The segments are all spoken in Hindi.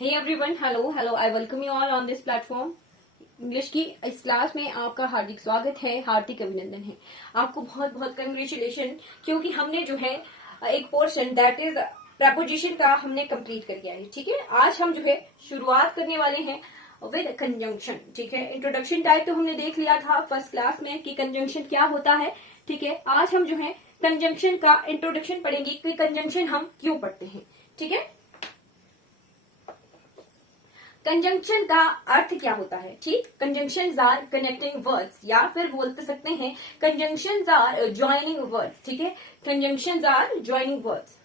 Hey everyone, hello, I welcome you all on this platform. English की इस क्लास में आपका हार्दिक स्वागत है, हार्दिक अभिनंदन है। आपको बहुत बहुत कंग्रेचुलेशन, क्योंकि हमने जो है एक पोर्शन दैट इज प्रपोजिशन का हमने कंप्लीट कर दिया है। ठीक है, आज हम जो है शुरुआत करने वाले हैं विद कंजंक्शन। ठीक है, इंट्रोडक्शन टाइप तो हमने देख लिया था फर्स्ट क्लास में कि कंजंक्शन क्या होता है। ठीक है, आज हम जो है कंजंक्शन का इंट्रोडक्शन पढ़ेंगे कि कंजंक्शन हम क्यों पढ़ते हैं। ठीक है, कंजंक्शन का अर्थ क्या होता है। ठीक, कंजंक्शंस आर कनेक्टिंग वर्ड्स, या फिर बोल सकते हैं कंजंक्शंस आर ज्वाइनिंग वर्ड्स। ठीक है, कंजंक्शंस आर ज्वाइनिंग वर्ड्स।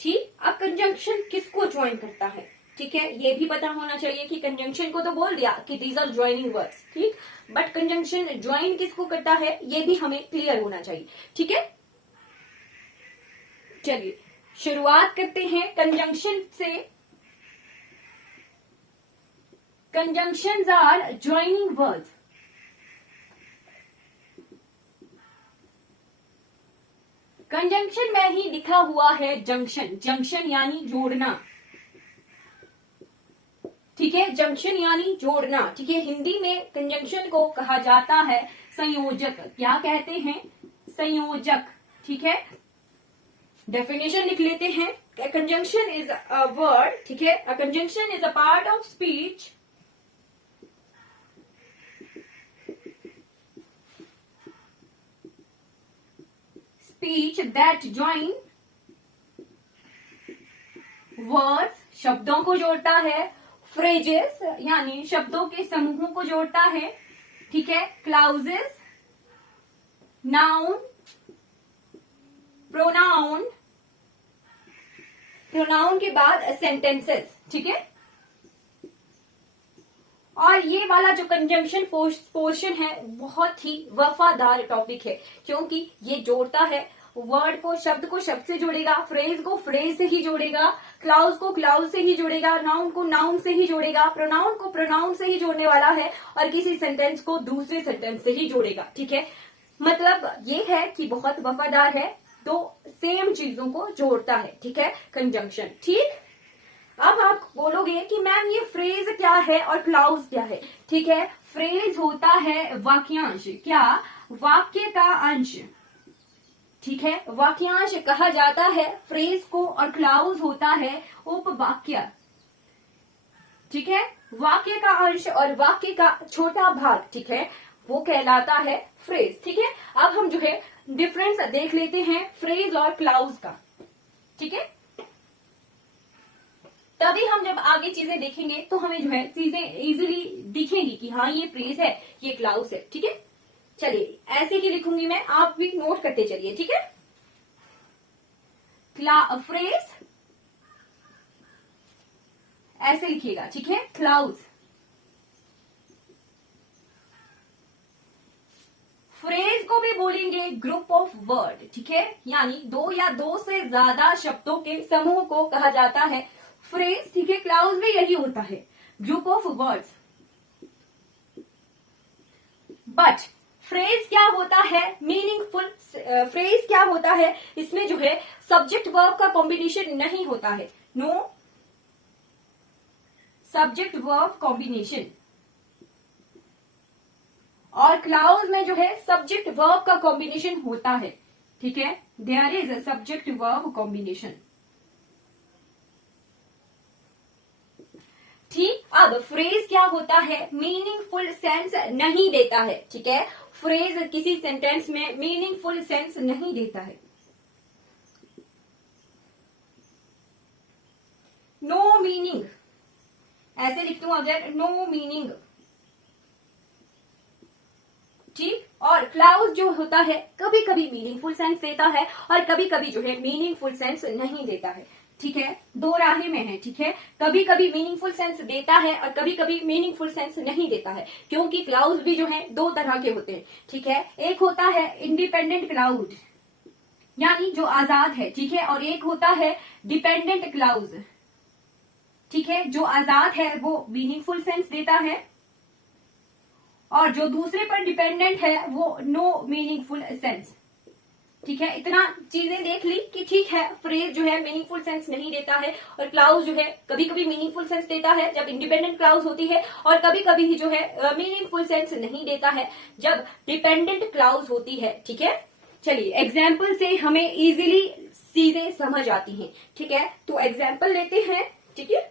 ठीक, अब कंजंक्शन किसको ज्वाइन करता है। ठीक है, ये भी पता होना चाहिए कि कंजंक्शन को तो बोल दिया कि दीज आर ज्वाइनिंग वर्ड्स। ठीक, बट कंजंक्शन ज्वाइन किसको करता है ये भी हमें क्लियर होना चाहिए। ठीक है, चलिए शुरुआत करते हैं कंजंक्शन से। Conjunctions are joining words. Conjunction में ही लिखा हुआ है जंक्शन। जंक्शन यानी जोड़ना। ठीक है, जंक्शन यानी जोड़ना। ठीक है, हिंदी में कंजंक्शन को कहा जाता है संयोजक। क्या कहते हैं? संयोजक। ठीक है, डेफिनेशन लिख लेते हैं। Conjunction is a word. ठीक है, a conjunction is a part of speech that join words, शब्दों को जोड़ता है। फ्रेजेस यानी शब्दों के समूहों को जोड़ता है। ठीक है, क्लाउजेस, नाउन, प्रोनाउन, प्रोनाउन के बाद सेंटेंसेस। ठीक है, और ये वाला जो कंजंक्शन पोर्शन है बहुत ही वफादार टॉपिक है, क्योंकि ये जोड़ता है वर्ड को, शब्द को शब्द से जोड़ेगा, फ्रेज को फ्रेज से ही जोड़ेगा, क्लाउज को क्लाउज से ही जोड़ेगा, नाउन को नाउन से ही जोड़ेगा, प्रोनाउन को प्रोनाउन से ही जोड़ने वाला है, और किसी सेंटेंस को दूसरे सेंटेंस से ही जोड़ेगा। ठीक है, मतलब ये है कि बहुत वफादार है, तो सेम चीजों को जोड़ता है। ठीक है, कंजंक्शन। ठीक, अब आप बोलोगे कि मैम ये फ्रेज क्या है और क्लाउज क्या है। ठीक है, फ्रेज होता है वाक्यांश। क्या? वाक्य का अंश। ठीक है, वाक्यांश कहा जाता है फ्रेज को, और क्लाउज होता है उपवाक्य। ठीक है, वाक्य का अंश और वाक्य का छोटा भाग, ठीक है, वो कहलाता है फ्रेज। ठीक है, अब हम जो है डिफरेंस देख लेते हैं फ्रेज और क्लाउज का। ठीक है, तभी हम जब आगे चीजें देखेंगे तो हमें जो है चीजें इजीली दिखेंगी कि हाँ ये फ्रेज है, ये क्लाउज है। ठीक है, चलिए ऐसे ही लिखूंगी मैं, आप भी नोट करते चलिए। ठीक है, फ्रेज ऐसे लिखिएगा। ठीक है, क्लाउज। फ्रेज को भी बोलेंगे ग्रुप ऑफ वर्ड। ठीक है, यानी दो या दो से ज्यादा शब्दों के समूह को कहा जाता है फ्रेज। ठीक है, क्लाउज भी यही होता है, group of words. But phrase क्या होता है? मीनिंगफुल फ्रेज क्या होता है? इसमें जो है सब्जेक्ट वर्ब का कॉम्बिनेशन नहीं होता है। No subject verb combination. और क्लाउज में जो है सब्जेक्ट वर्ब का कॉम्बिनेशन होता है। ठीक है, there is a subject verb combination. ठीक, अब फ्रेज क्या होता है? मीनिंगफुल सेंस नहीं देता है। ठीक है, फ्रेज किसी सेंटेंस में मीनिंगफुल सेंस नहीं देता है। नो मीनिंग, ऐसे लिखती हूं अगर, नो मीनिंग। ठीक, और क्लाउज जो होता है कभी कभी मीनिंगफुल सेंस देता है और कभी कभी जो है मीनिंगफुल सेंस नहीं देता है। ठीक है, दो राहें में है। ठीक है, कभी कभी मीनिंगफुल सेंस देता है और कभी कभी मीनिंगफुल सेंस नहीं देता है, क्योंकि क्लाउज भी जो है दो तरह के होते हैं। ठीक है, एक होता है इंडिपेंडेंट क्लाउज, यानी जो आजाद है। ठीक है, और एक होता है डिपेंडेंट क्लाउज। ठीक है, जो आजाद है वो मीनिंगफुल सेंस देता है, और जो दूसरे पर डिपेंडेंट है वो नो मीनिंगफुल सेंस। ठीक है, इतना चीजें देख ली कि ठीक है फ्रेज जो है मीनिंगफुल सेंस नहीं देता है, और क्लाउज जो है कभी कभी मीनिंगफुल सेंस देता है जब इंडिपेंडेंट क्लाउज होती है, और कभी कभी ही जो है मीनिंगफुल सेंस नहीं देता है जब डिपेंडेंट क्लाउज होती है। ठीक है, चलिए एग्जाम्पल से हमें इजीली चीजें समझ आती हैं। ठीक है, तो एग्जाम्पल लेते हैं। ठीक है,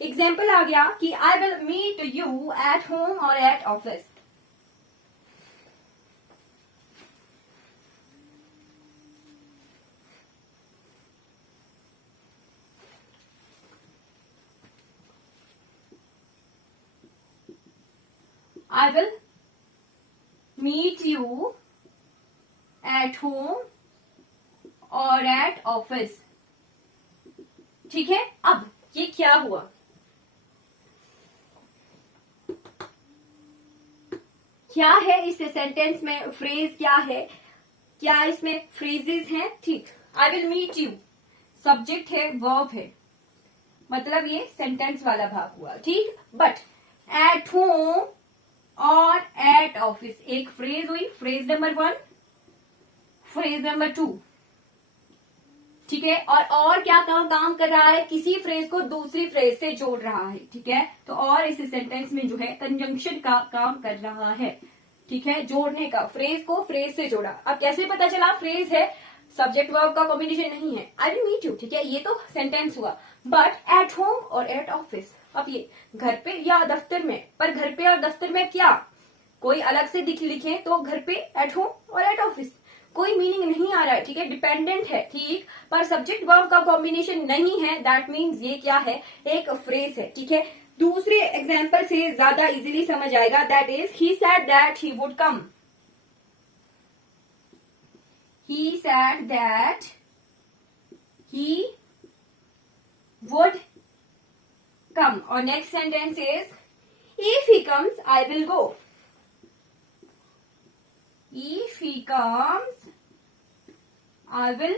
एग्जाम्पल आ गया कि I will meet you at home और at office. I will meet you at home और at office। ठीक है, अब ये क्या हुआ, क्या है इस सेंटेंस में, फ्रेज क्या है, क्या इसमें फ्रेजेस हैं। ठीक, I will meet you subject है, वर्ब है, मतलब ये सेंटेंस वाला भाग हुआ। ठीक, बट एट होम और एट ऑफिस एक फ्रेज हुई, फ्रेज नंबर 1, फ्रेज नंबर 2। ठीक है, और क्या काम कर रहा है, किसी फ्रेज को दूसरी फ्रेज से जोड़ रहा है। ठीक है, तो और इस सेंटेंस में जो है कंजंक्शन का काम कर रहा है। ठीक है, जोड़ने का, फ्रेज को फ्रेज से जोड़ा। अब कैसे पता चला फ्रेज है, सब्जेक्ट वर्ब का कॉम्बिनेशन नहीं है। आई विल मीट यू, ठीक है, ये तो सेंटेंस हुआ, बट एट होम और एट ऑफिस, अब ये घर पे या दफ्तर में, पर घर पे और दफ्तर में क्या कोई अलग से लिखे तो घर पे, एट होम और एट ऑफिस, कोई मीनिंग नहीं आ रहा है। ठीक है, डिपेंडेंट है, ठीक, पर सब्जेक्ट वर्ब का कॉम्बिनेशन नहीं है, दैट मीन्स ये क्या है, एक फ्रेज है। ठीक है, दूसरे एग्जाम्पल से ज्यादा इजीली समझ आएगा, that is he said that he would come. He said that he would come. Or next sentence is, if he comes, I will go. If he comes, I will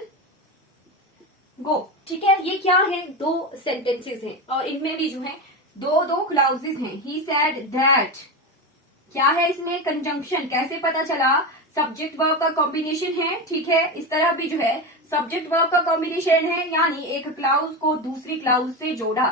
go. ठीक है, ये क्या है, दो सेंटेंसेस हैं और इनमें भी जो है दो क्लाउजेस हैं। He said that, क्या है इसमें, कंजंक्शन। कैसे पता चला, सब्जेक्ट वर्ब का कॉम्बिनेशन है। ठीक है, इस तरह भी जो है सब्जेक्ट वर्ब का कॉम्बिनेशन है, यानी एक क्लाउज को दूसरी क्लाउज से जोड़ा।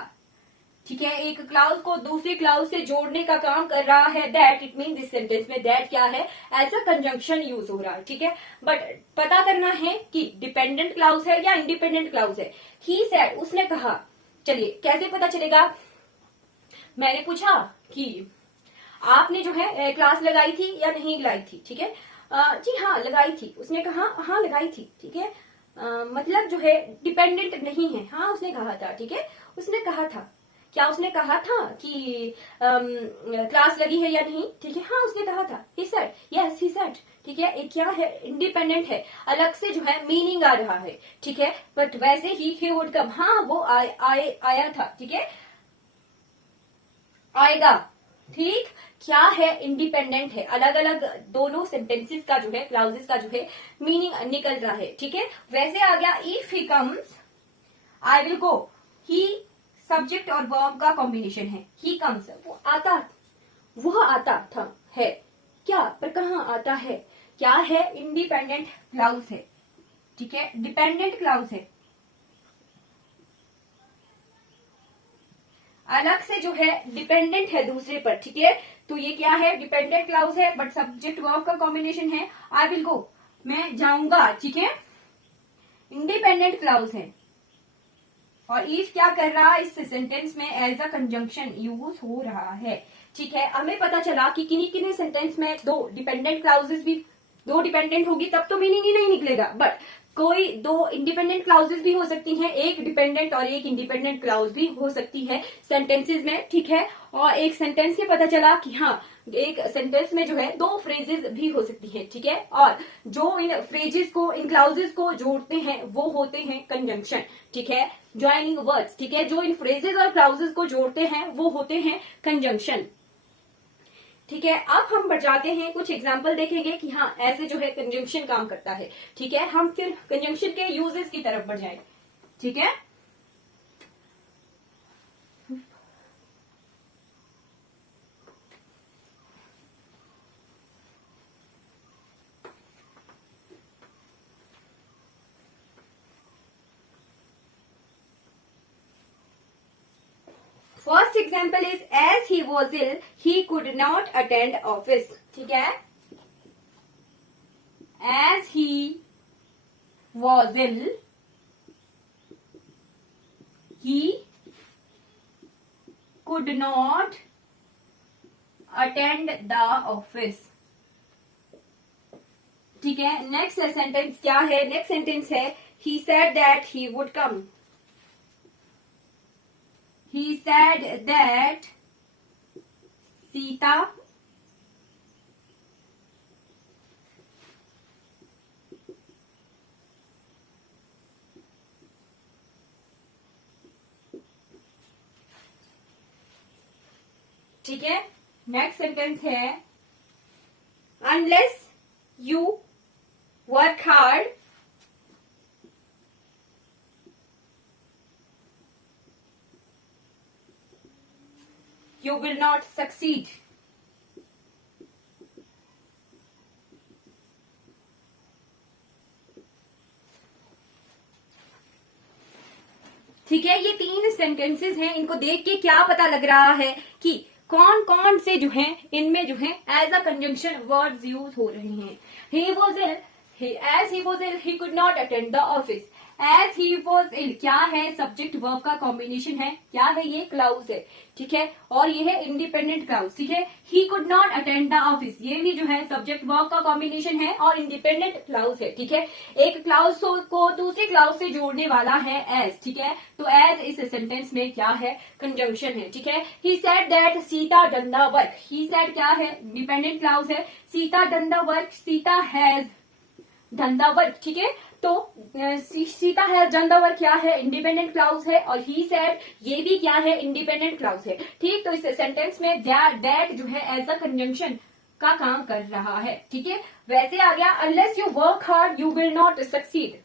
ठीक है, एक क्लाउज को दूसरी क्लाउज से जोड़ने का काम कर रहा है दैट, इट मीन इस सेंटेंस में दैट क्या है, एज अ कंजंक्शन यूज हो रहा है। ठीक है, बट पता करना है कि डिपेंडेंट क्लाउज है या इंडिपेंडेंट क्लाउज है। ही सेड, उसने कहा। चलिए कैसे पता चलेगा, मैंने पूछा कि आपने जो है क्लास लगाई थी या नहीं लगाई थी। ठीक है, जी हाँ लगाई थी, उसने कहा हाँ लगाई थी। ठीक है, मतलब जो है डिपेंडेंट नहीं है, हाँ उसने कहा था। ठीक है, उसने कहा था, क्या उसने कहा था कि क्लास लगी है या नहीं। ठीक है, हाँ उसने कहा था, he said, yes he said. ठीक है, एक क्या है, इंडिपेंडेंट है, अलग से जो है मीनिंग आ रहा है। ठीक है, बट वैसे ही वुड कम, हाँ वो आया था। ठीक है, आएगा। ठीक, क्या है, इंडिपेंडेंट है, अलग अलग दोनों सेंटेंसेस का जो है, क्लाउजेस का जो है मीनिंग निकल रहा है। ठीक है, वैसे आ गया, if he comes I will go. He subject और वर्ब का कॉम्बिनेशन है, ही कम्स, वो आता, वह आता था, है क्या, पर कहाँ आता है, क्या है, इंडिपेंडेंट क्लाउज है। ठीक है, डिपेंडेंट क्लाउज है, अलग से जो है डिपेंडेंट है दूसरे पर। ठीक है, तो ये क्या है, डिपेंडेंट क्लाउज है, बट सब्जेक्ट वर्ब का कॉम्बिनेशन है, आई विल गो, मैं जाऊंगा। ठीक है, इंडिपेंडेंट क्लाउज है, और इफ क्या कर रहा है, इस सेंटेंस में एज अ कंजंक्शन यूज हो रहा है। ठीक है, हमें पता चला कि किन्हीं किन्हीं सेंटेंस में दो डिपेंडेंट क्लाउजेस भी, दो डिपेंडेंट होगी तब तो मीनिंग ही नहीं निकलेगा, बट कोई दो इंडिपेंडेंट क्लाउजेस भी हो सकती हैं, एक डिपेंडेंट और एक इंडिपेंडेंट क्लाउज भी हो सकती है सेंटेंसेस में। ठीक है, और एक सेंटेंस से पता चला कि हाँ एक सेंटेंस में जो है दो फ्रेजेस भी हो सकती है। ठीक है, और जो इन फ्रेजेस को, इन क्लाउजेस को जोड़ते हैं वो होते हैं कंजंक्शन। ठीक है, ज्वाइनिंग वर्ड्स। ठीक है, जो इन फ्रेजेस और क्लाउजेस को जोड़ते हैं वो होते हैं कंजंक्शन। ठीक है, अब हम बढ़ जाते हैं, कुछ एग्जाम्पल देखेंगे कि हाँ ऐसे जो है कंजंक्शन काम करता है। ठीक है, हम फिर कंजंक्शन के यूजेस की तरफ बढ़ जाएंगे। ठीक है, first example is as he was ill he could not attend office, ठीक है। As he was ill he could not attend the office, ठीक है। नेक्स्ट सेंटेंस क्या है? नेक्स्ट सेंटेंस है he said that he would come. He said that Sita ठीक है। नेक्स्ट सेंटेंस है unless you work hard you will not succeed, ठीक है। ये 3 सेंटेंसेस हैं। इनको देख के क्या पता लग रहा है कि कौन कौन से जो हैं इनमें जो है as a conjunction words use हो रहे हैं। He was ill, as he was ill he could not attend the office. As he was ill क्या है? सब्जेक्ट वर्ब का कॉम्बिनेशन है। क्या है? ये क्लाउज है, ठीक है। और ये है इंडिपेंडेंट क्लाउज, ठीक है। ही could not attend the office, ये भी जो है सब्जेक्ट वर्ब का कॉम्बिनेशन है और इंडिपेंडेंट क्लाउज है, ठीक है। एक क्लाउज को दूसरे क्लाउज से जोड़ने वाला है एज, ठीक है। तो एज इस सेंटेंस में क्या है? कंजंक्शन है, ठीक है। He said that Sita done the work. He said क्या है? इंडिपेंडेंट क्लाउज है। Sita done the work, Sita has done the work, ठीक है। तो Sita has done the work क्या है? इंडिपेंडेंट क्लाउज है। और ही सेड ये भी क्या है? इंडिपेंडेंट क्लाउज है, ठीक। तो इस सेंटेंस में दैट जो है एज अ कंजंक्शन का काम कर रहा है, ठीक है। वैसे आ गया unless you work hard you will not succeed.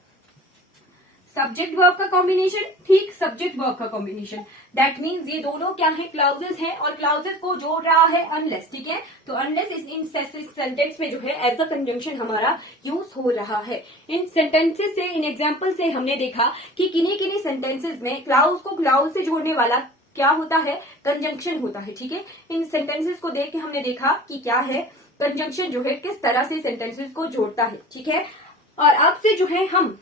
Subject verb का कॉम्बिनेशन, ठीक। सब्जेक्ट वर्ब का कॉम्बिनेशन दैट मीन्स ये दोनों क्या है? क्लाउजेस हैं और क्लाउजेस को जोड़ रहा है अनलेस, ठीक है। तो अनलेस इन सेंटेंस में जो है एज अ कंजंक्शन हमारा यूज हो रहा है। इन सेंटेंसेस से, इन एग्जाम्पल से हमने देखा कि किन्हीं किन्हीं सेंटेंसेस में क्लाउज को क्लाउज से जोड़ने वाला क्या होता है? कंजंक्शन होता है, ठीक है। इन सेंटेंसेस को देख के हमने देखा कि क्या है कंजंक्शन जो है किस तरह से सेंटेंसेस को जोड़ता है, ठीक है। और अब से जो है हम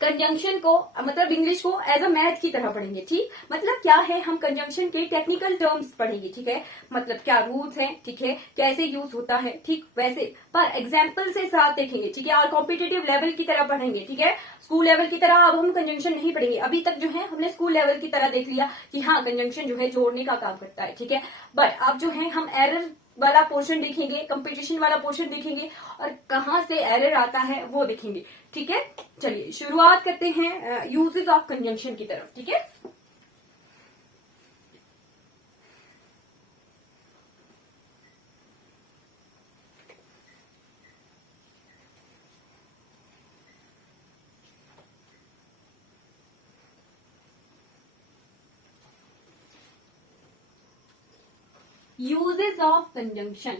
कंजंक्शन को मतलब इंग्लिश को एज अ मैथ की तरह पढ़ेंगे, ठीक। मतलब क्या है? हम कंजंक्शन के टेक्निकल टर्म्स पढ़ेंगे, ठीक है। मतलब क्या रूल्स हैं, ठीक है, कैसे यूज होता है, ठीक। वैसे पर एग्जाम्पल से साथ देखेंगे, ठीक है। और कॉम्पिटिटिव लेवल की तरह पढ़ेंगे, ठीक है। स्कूल लेवल की तरह अब हम कंजंक्शन नहीं पढ़ेंगे। अभी तक जो है हमने स्कूल लेवल की तरह देख लिया कि हाँ कंजंक्शन जो है जोड़ने का काम करता है, ठीक है। बट अब जो है हम एरर वाला पोर्शन देखेंगे, कंपटीशन वाला पोर्शन देखेंगे और कहां से एरर आता है वो देखेंगे, ठीक है। चलिए शुरुआत करते हैं यूजेस ऑफ कंजंक्शन की तरफ, ठीक है। Uses of conjunction.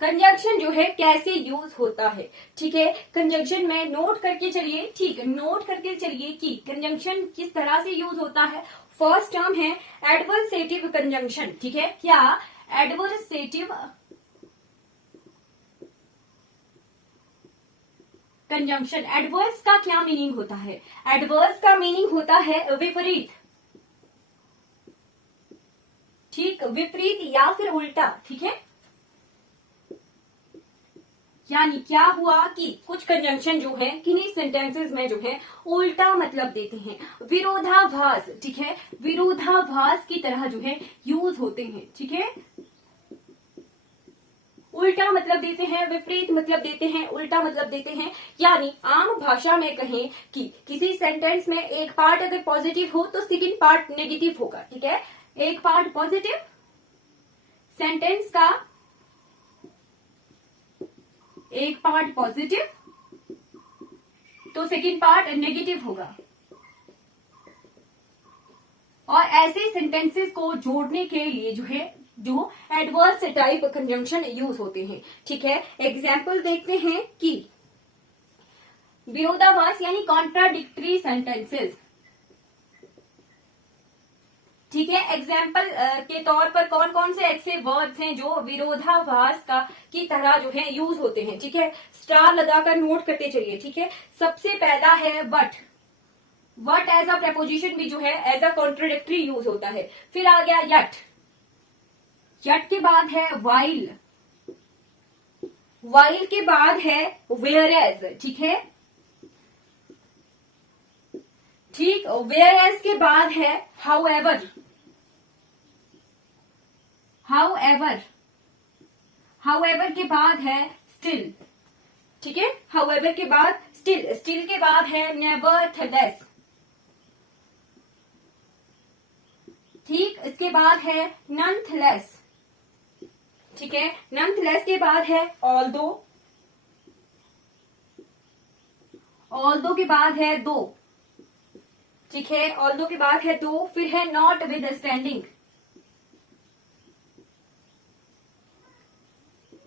कंजंक्शन जो है कैसे यूज होता है, ठीक है। कंजंक्शन में नोट करके चलिए, ठीक, नोट करके चलिए कि कंजंक्शन किस तरह से यूज होता है। फर्स्ट टर्म है एडवर्सेटिव कंजंक्शन, ठीक है। क्या? Adversative conjunction. एडवर्स का क्या मीनिंग होता है? एडवर्स का मीनिंग होता है विपरीत, ठीक, विपरीत या फिर उल्टा, ठीक है। यानी क्या हुआ कि कुछ कंजंक्शन जो है किन्हीं सेंटेंसेस में जो है उल्टा मतलब देते हैं, विरोधाभास, ठीक है, विरोधाभास की तरह जो है यूज होते हैं, ठीक है। उल्टा मतलब देते हैं, विपरीत मतलब देते हैं, उल्टा मतलब देते हैं। यानी आम भाषा में कहें कि किसी सेंटेंस में एक पार्ट अगर पॉजिटिव हो तो सेकंड पार्ट नेगेटिव होगा, ठीक है। एक पार्ट पॉजिटिव सेंटेंस का, एक पार्ट पॉजिटिव तो सेकंड पार्ट नेगेटिव होगा। और ऐसे सेंटेंसेस को जोड़ने के लिए जो है जो एडवर्स टाइप कंजंक्शन यूज होते हैं। ठीक है, एग्जाम्पल देखते हैं कि विरोधाभास यानी कॉन्ट्राडिक्टरी सेंटेंसेस। ठीक है, एग्जाम्पल के तौर पर कौन कौन से ऐसे वर्ड्स हैं जो विरोधाभास का की तरह जो है यूज होते हैं। ठीक है, स्टार लगाकर नोट करते चलिए। ठीक है, सबसे पहला है but. What as a preposition भी जो है एज अ कॉन्ट्रोडिक्टरी यूज होता है। फिर आ गया यट। यट के बाद है वाइल। वाइल के बाद है वेयरएज। ठीक है, ठीक, वेयरएज के बाद है हाउएवर। हाउएवर, हाउएवर के बाद है स्टिल। ठीक है, हाउएवर के बाद स्टिल, स्टिल के बाद है नेवरथलेस। ठीक, इसके बाद है नॉनथलेस। ठीक है, नॉनथलेस के बाद है ऑल्दो। ऑल्दो के बाद है दो। ठीक है, ऑल्दो के बाद है दो। फिर है not with standing.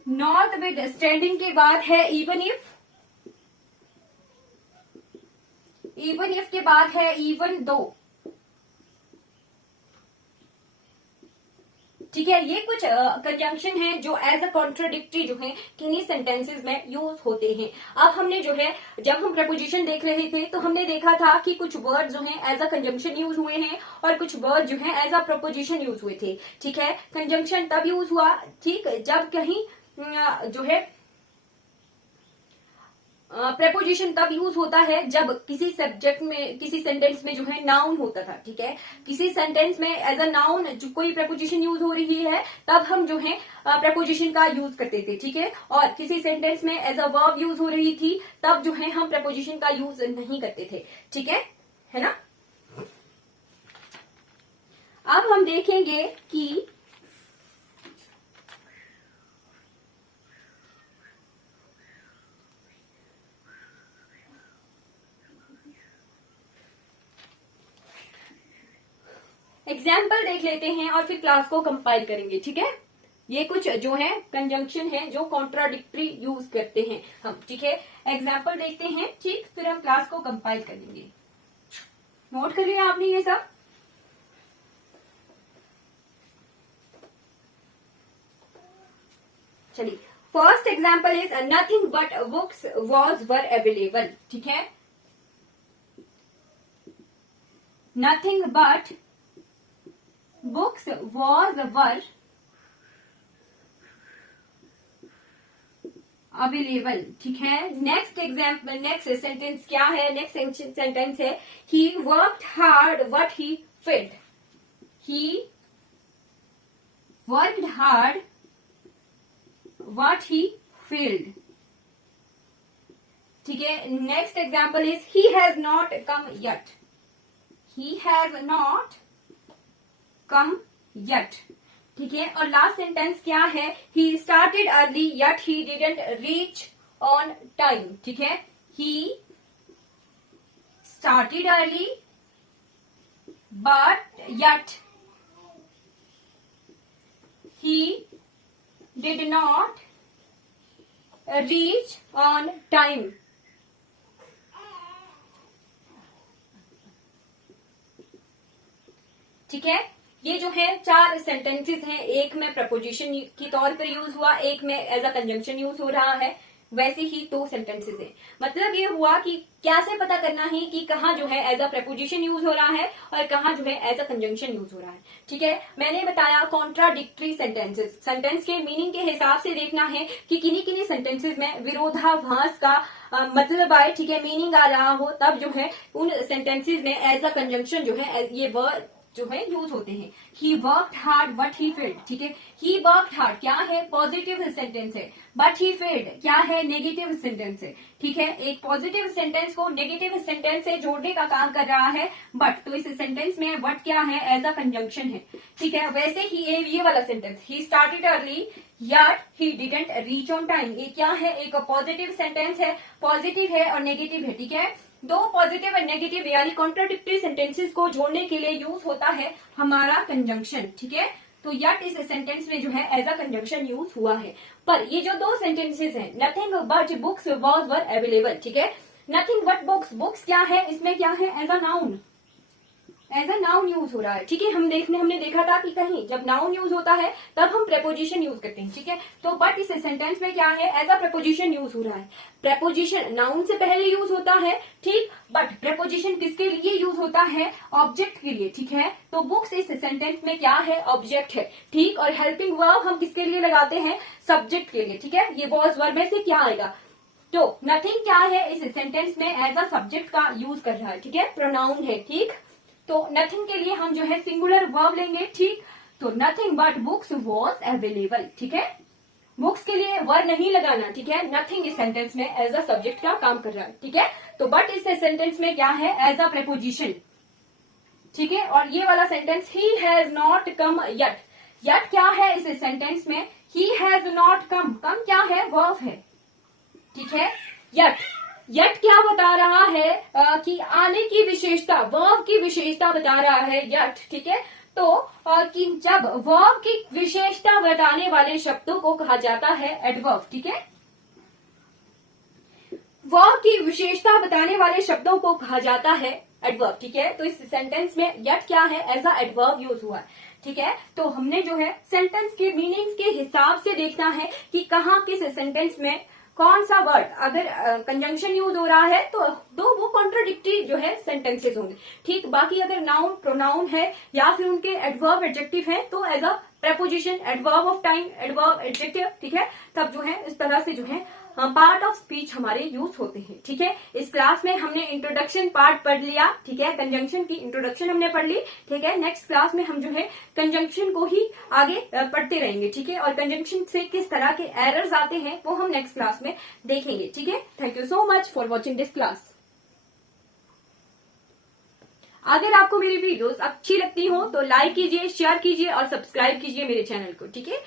Not with standing के बाद है इवन इफ। इवन इफ के बाद है इवन दो। ठीक है, ये कुछ कंजंक्शन है जो एज अ कॉन्ट्रोडिक्टरी जो है किन्हीं सेंटेंसेस में यूज होते हैं। अब हमने जो है जब हम प्रपोजिशन देख रहे थे तो हमने देखा था कि कुछ वर्ड जो है एज अ कंजंक्शन यूज हुए हैं और कुछ वर्ड जो है एज अ प्रपोजिशन यूज हुए थे। ठीक है, कंजंक्शन तब यूज हुआ, ठीक, जब कहीं जो है प्रेपोजिशन तब यूज होता है जब किसी सब्जेक्ट में, किसी सेंटेंस में जो है नाउन होता था। ठीक है, किसी सेंटेंस में एज अ नाउन जो कोई प्रेपोजिशन यूज हो रही है तब हम जो है प्रेपोजिशन का यूज करते थे। ठीक है, और किसी सेंटेंस में एज अ वर्ब यूज हो रही थी तब जो है हम प्रेपोजिशन का यूज नहीं करते थे। ठीक है ना। अब हम देखेंगे कि एग्जाम्पल देख लेते हैं और फिर क्लास को कंपाइल करेंगे। ठीक है, ये कुछ जो है कंजंक्शन है जो कॉन्ट्राडिक्टरी यूज करते हैं हम। ठीक है, एग्जाम्पल देखते हैं, ठीक, फिर हम क्लास को कंपाइल करेंगे। नोट कर लिया आपने ये सब। चलिए, first example is nothing but books was were available. ठीक है, nothing but books was were available. ठीक है, नेक्स्ट एग्जाम्पल, नेक्स्ट सेंटेंस क्या है? नेक्स्ट सेंटेंस है he worked hard what he failed. He worked hard what he failed. ठीक है, next example is he has not come yet. He has not come yet. ठीक है, और लास्ट सेंटेंस क्या है? He started early yet he didn't reach on time. ठीक है, he started early but yet he did not reach on time. ठीक है, ये जो है चार सेंटेंसेस हैं, एक में प्रपोजिशन के तौर पर यूज हुआ, एक में एज अ कंजंक्शन यूज हो रहा है, वैसे ही दो सेंटेंसेस हैं। मतलब ये हुआ कि कैसे पता करना है कि कहाँ जो है एज अ प्रपोजिशन यूज हो रहा है और कहाँ जो है एज अ कंजंक्शन यूज हो रहा है। ठीक है, मैंने बताया कॉन्ट्राडिक्टरी सेंटेंसेस, सेंटेंस के मीनिंग के हिसाब से देखना है कि किन्हीं किन्हीं सेंटेंसेस में विरोधाभास का मतलब आए, ठीक है, मीनिंग आ रहा हो, तब जो है उन सेंटेंसेस में एज अ कंजंक्शन जो है ये वर्ड जो है यूज होते हैं। He worked hard but he failed. ठीक है, ही वर्कड हार्ड क्या है? पॉजिटिव सेंटेंस है। बट ही फेल्ड क्या है? नेगेटिव सेंटेंस है। ठीक है, एक पॉजिटिव सेंटेंस को नेगेटिव सेंटेंस से जोड़ने का काम कर रहा है बट, तो इस सेंटेंस में बट क्या है? एज अ कंजंक्शन है। ठीक है, वैसे ही ये वाला sentence he started early yet he didn't reach on time, ये क्या है? एक पॉजिटिव सेंटेंस है, पॉजिटिव है और नेगेटिव है। ठीक है, दो पॉजिटिव और नेगेटिव यानी कॉन्ट्राडिक्टरी सेंटेंसेस को जोड़ने के लिए यूज होता है हमारा कंजंक्शन। ठीक है, तो यट इस सेंटेंस में जो है एज अ कंजंक्शन यूज हुआ है। पर ये जो दो सेंटेंसेस हैं, nothing but books was were available, ठीक है, नथिंग बट बुक्स, बुक्स क्या है, इसमें क्या है, एज अ नाउन यूज हो रहा है, ठीक है। हमने देखा था कि कहीं जब नाउन यूज होता है तब हम प्रेपोजिशन यूज करते हैं, ठीक है। तो बट इस सेंटेंस में क्या है, एज अ प्रेपोजिशन यूज हो रहा है। प्रेपोजिशन नाउन से पहले यूज होता है, ठीक, बट प्रेपोजिशन किसके लिए यूज होता है, ऑब्जेक्ट के लिए, ठीक है। तो बुक्स इस सेंटेंस में क्या है, ऑब्जेक्ट है, ठीक। और हेल्पिंग वर्ब हम किसके लिए लगाते हैं, सब्जेक्ट के लिए, ठीक है। ये वॉज वर्ब में से क्या आएगा, तो नथिंग क्या है, इस सेंटेंस में एज अ सब्जेक्ट का यूज कर रहा है, ठीक है, प्रोनाउन है, ठीक। तो नथिंग के लिए हम जो है सिंगुलर वर्ब लेंगे, ठीक। तो nothing but books was available, ठीक है। बुक्स के लिए वर्ब नहीं लगाना, ठीक है। नथिंग इस सेंटेंस में एज अ सब्जेक्ट का काम कर रहा है, ठीक है। तो बट इस सेंटेंस में क्या है, एज अ प्रेपोजिशन, ठीक है। और ये वाला sentence he has not come yet, yet क्या है इस सेंटेंस में, ही हैज नॉट कम, कम क्या है, वर्ब है, ठीक है। यट क्या बता रहा है, कि आने की विशेषता, वर्ब की विशेषता बता रहा है यट, ठीक है। तो कि जब वर्ब की विशेषता बताने वाले शब्दों को कहा जाता है एडवर्ब, ठीक है। वर्ब की विशेषता बताने वाले शब्दों को कहा जाता है एडवर्ब, ठीक है। तो इस सेंटेंस में यट क्या है, एज अ एडवर्ब यूज हुआ है, ठीक है। तो हमने जो है सेंटेंस के मीनिंग्स के हिसाब से देखना है कि कहाँ किस सेंटेंस में कौन सा वर्ड, अगर कंजंक्शन यूज हो रहा है तो वो कॉन्ट्रोडिक्टरी जो है सेंटेंसेस होंगे, ठीक। बाकी अगर नाउन प्रोनाउन है या फिर उनके एडवर्ब एडजेक्टिव है तो as a preposition, adverb of time, adverb adjective, ठीक है, तब जो है इस तरह से जो है पार्ट ऑफ स्पीच हमारे यूज होते हैं, ठीक है। इस क्लास में हमने इंट्रोडक्शन पार्ट पढ़ लिया, ठीक है, कंजंक्शन की इंट्रोडक्शन हमने पढ़ ली, ठीक है। नेक्स्ट क्लास में हम जो है कंजंक्शन को ही आगे पढ़ते रहेंगे, ठीक है। और कंजंक्शन से किस तरह के एरर्स आते हैं वो हम नेक्स्ट क्लास में देखेंगे, ठीक है। Thank you so much for watching this class. अगर आपको मेरी वीडियोस अच्छी लगती हो तो लाइक कीजिए, शेयर कीजिए और सब्सक्राइब कीजिए मेरे चैनल को, ठीक है।